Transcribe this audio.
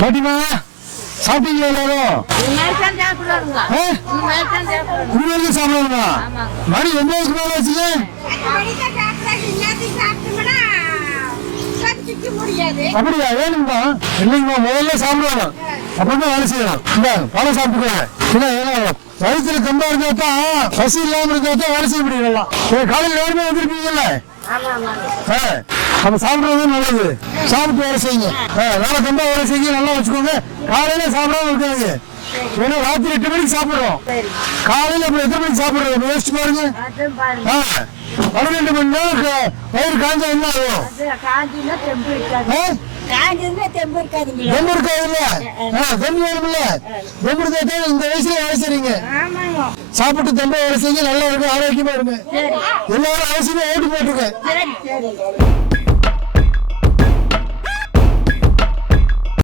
பாட்டிமா சாப்பிட்டீங்களா எல்லாரும்? சாப்பிடுவாங்க. மணி 9க்கு மேல வச்சுங்க. அப்படியா? வேணுங்களா? இல்லைங்கம்மா, முதல்ல சாப்பிடுவாங்க, அப்புறம் வேலை செய்யலாம். இந்த பழம் சாப்பிட்டுக்கோங்க. வயிற்றுல கம்பா இருந்தாதான், பசி இல்லாம இருந்தாதான் வேலை செய்ய முடியும். காலையில் வேணுமே வந்திருப்பீங்கல்ல, நம்ம சாப்பிடுறது நல்லது. சாப்பிட்டு வேலை செய்யுங்க. வேலை கம்பா வேலை செய்யுங்க, நல்லா வச்சுக்கோங்க. காலையில சாப்பிடாம இருக்காது. ஏன்னா ராத்திரி 8 மணிக்கு சாப்பிடுறோம். காலையில அப்புறம் எத்தனை மணிக்கு சாப்பிடுறோம் யோசிச்சு பாருங்க. 12 மணி நேரம் வயிறு காஞ்சா என்ன ஆகும்? தெம்பு இருக்காதுல்ல, தெம்பு வேணும்ல. தெம்பு இருந்தா இந்த வயசுல வேலை செய்றீங்க. சாப்பிட்டு தெம்பு வேலை செய்யுங்க, நல்லா இருக்கும், ஆரோக்கியமா இருங்க. எல்லாரும் அவசியமா ஓட்டு போட்டுருங்க.